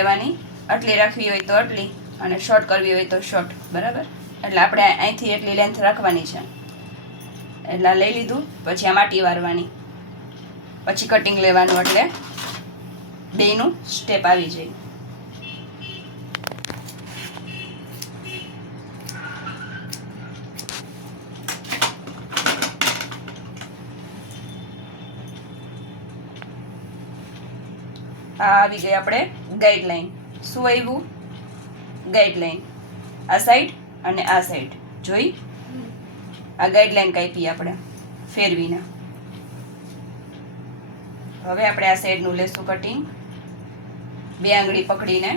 લેવાની, આટલી રાખવી હોય તો આટલી અને શોર્ટ કરવી હોય તો શોર્ટ, બરાબર. એટલે આપણે અહીંથી એટલી લેન્થ રાખવાની છે. એટલે લઈ લીધું, પછી આ માટી વારવાની, પછી કટિંગ લેવાનું, એટલે બેયનું સ્ટેપ આવી જાય. આ આવી ગઈ આપણે ગાઈડલાઈન. શું આવ્યું? ગાઈડલાઈન. આ સાઈડ અને આ સાઈડ જોઈ, આ ગાઈડલાઈન કાપી આપણે ફેરવીને. હવે આપણે આ સાઈડનું લેશું કટિંગ. બે આંગળી પકડીને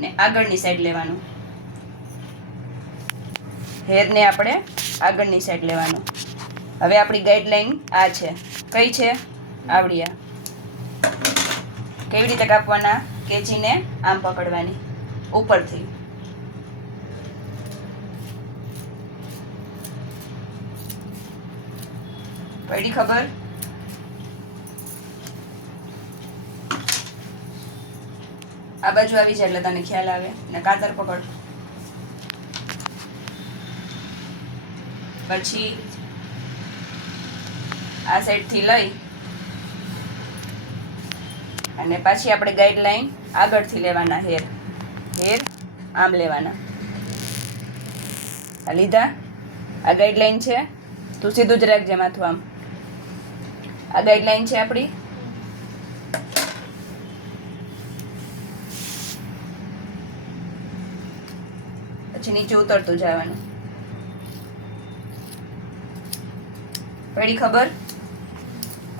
ને આગળની સાઈડ લેવાનું. હેરને આપણે આગળની સાઈડ લેવાનું. હવે આપણી ગાઈડલાઈન આ છે. કઈ છે? આવડી. આ કેવી રીતે કાપવાના? કેચીને આમ પકડવાની ઉપરથી. પડી ખબર? આ બાજુ આવી જાય એટલે તને ખ્યાલ આવે. ને કાતર પકડ. પછી આ સાઈડથી લઈ અને પાછી આપણે ગાઈડલાઈન આગળથી લેવાના. હેર આમ લેવાના. આ લીધા. આ ગાઈડલાઈન છે. તું સીધું જ રાખજે માથું આમ. આ ગાઈડલાઈન છે આપણી. પછી નીચે ઉતરતું જવાનું. પડી ખબર?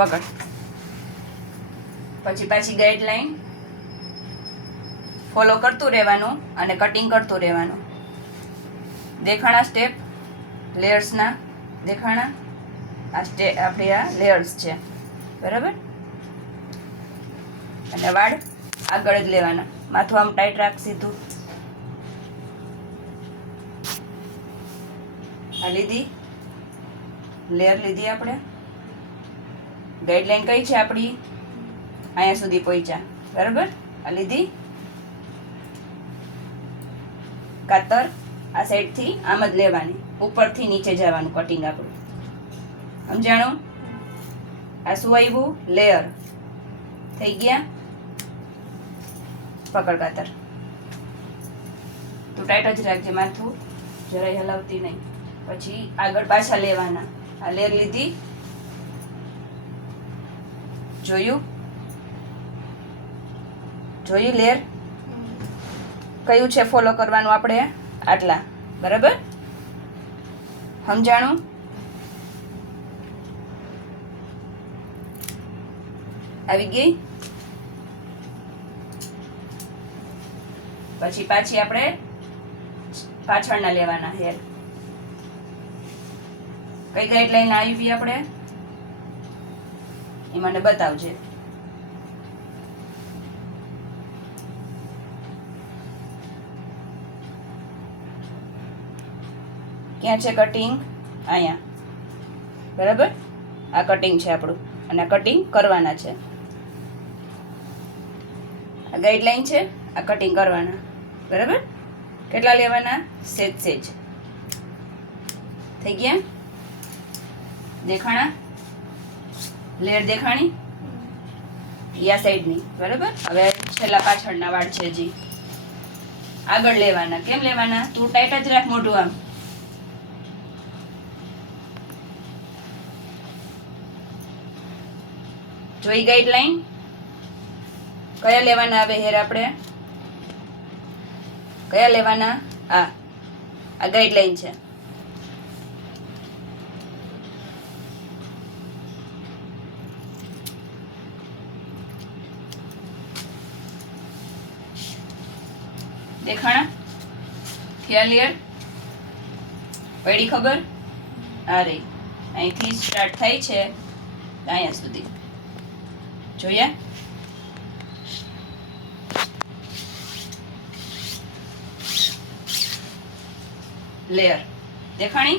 પકડ. પછી પાછી ગાઈડલાઈન ફોલો કરતું રહેવાનું અને કટિંગ કરતું રહેવાનું. દેખાણા સ્ટેપ લેયર્સના? દેખાણા? આ સ્ટેપ આપણે આ લેયર્સ છે, બરાબર. અને વાળ આગળ જ લેવાના. માથું આમ ટાઈટ રાખ સીધું. આ લીધી લેયર લીધી આપણે. ગાઈડલાઈન કઈ છે આપણી? અહીંયા સુધી પહોંચ્યા, બરાબર. આ લીધી. કાતર આ સાઈડથી આમ જ લેવાની, ઉપરથી નીચે જવાનું કટિંગ આપણું. સમજાણું? આ શું આવ્યું? લેયર. થઈ ગયા. પકડ કાતર. તું ટાઈટ જ રાખજે માથું, જરાય હલાવતી નહીં. પછી આગળ પાછા લેવાના. આ લેયર લીધી. જોયું? જોયું લેયર? કયું છે ફોલો કરવાનું આપણે? આટલા, બરાબર. સમજાણું? આવી ગઈ. પછી પાછી આપણે પાછળના લેવાના હેર. કઈ ગાઈડલાઈન આવી આપણે એ મને બતાવજે. ક્યાં છે કટિંગ? અહીંયા, બરાબર. આ કટિંગ છે આપણું અને આ કટિંગ કરવાના છે. આ ગાઈડલાઈન છે, આ કટિંગ કરવાના, બરાબર. કેટલા લેવાના? સેજ સેજ. થઈ ગયા. દેખાણા? લેયર દેખાણી? યા સાઈડની, બરાબર. હવે છેલ્લા પાછળના વાળ છે જી આગળ લેવાના. કેમ લેવાના? તું ટાઈટ જ રાખ મોઢું આમ. જોઈ ગાઈડલાઈન? કયા લેવાના આવે હેર આપણે? કયા લેવાના? આ ગાઈડલાઈન છે. દેખાણા? થયા લેયર? પડી ખબર? આ રહી. અહીંથી સ્ટાર્ટ થાય છે અહીંયા સુધી. જોયા? લેયર દેખાણી?